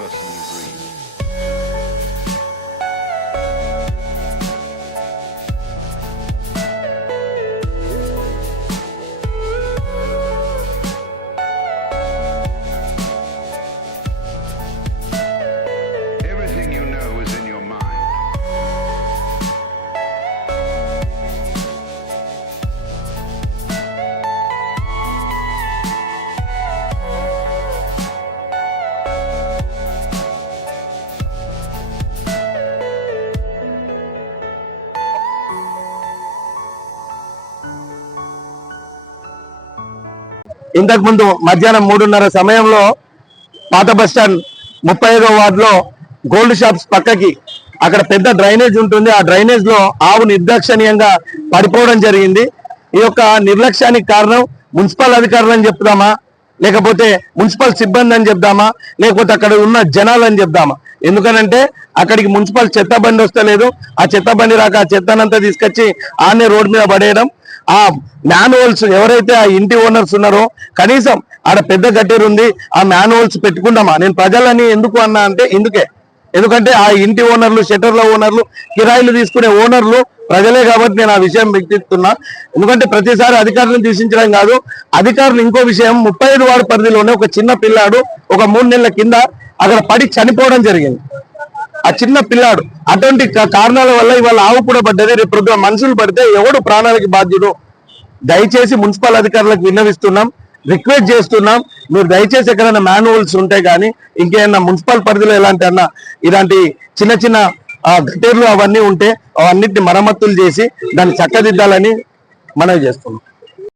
personal dream. Everything you know is in your mind. ఇంతకు ముందు మధ్యాహ్నం 3:30 సమయంలో పాత బస్టాండ్ 35వ వార్డులో గోల్డ్ షాప్స్ పక్కకి అక్కడ పెద్ద డ్రైనేజ్ ఉంటుంది. ఆ డ్రైనేజ్ లో ఆవు నిర్దాక్షణీయంగా పడిపోవడం జరిగింది. ఈ యొక్క నిర్లక్ష్యానికి కారణం మున్సిపల్ అధికారులు అని చెప్తామా, లేకపోతే మున్సిపల్ సిబ్బంది అని చెప్దామా, లేకపోతే అక్కడ ఉన్న జనాలు అని చెప్దామా? ఎందుకనంటే అక్కడికి మున్సిపల్ చెత్త బండి వస్తలేదు. ఆ చెత్త బండి రాక ఆ చెత్తనంతా తీసుకొచ్చి ఆనే రోడ్ మీద పడేయడం. ఆ మాన్యువల్స్ ఎవరైతే ఆ ఇంటి ఓనర్స్ ఉన్నారో కనీసం ఆడ పెద్ద గట్టెరు ఉంది, ఆ మాన్యువల్స్ పెట్టుకుంటామా? నేను ప్రజలని ఎందుకు అన్నా అంటే ఎందుకంటే ఆ ఇంటి ఓనర్లు, షట్టర్ల ఓనర్లు, కిరాయిలు తీసుకునే ఓనర్లు ప్రజలే కాబట్టి నేను ఆ విషయం వ్యక్తిస్తున్నా. ఎందుకంటే ప్రతిసారి అధికారులను దూషించడం కాదు, అధికారులు ఇంకో విషయం 35 వార్డు పరిధిలోనే ఒక చిన్న పిల్లాడు ఒక 3 నెలల కింద అక్కడ పడి చనిపోవడం జరిగింది. ఆ చిన్న పిల్లాడు అటువంటి కారణాల వల్ల ఇవాళ ఆవు కూడా పడ్డది. రేపు పొద్దున మనుషులు పడితే ఎవడు ప్రాణాలకి బాధ్యుడు? దయచేసి మున్సిపల్ అధికారులకు విన్నవిస్తున్నాం, రిక్వెస్ట్ చేస్తున్నాం, మీరు దయచేసి ఎక్కడైనా మాన్యువల్స్ ఉంటాయి కానీ ఇంకేమైనా మున్సిపల్ పరిధిలో ఇలాంటి చిన్న చిన్న గట్టేర్లు అవన్నీ ఉంటే అవన్నిటిని మరమ్మతులు చేసి దాన్ని చక్కదిద్దాలని మనవి చేస్తున్నాం.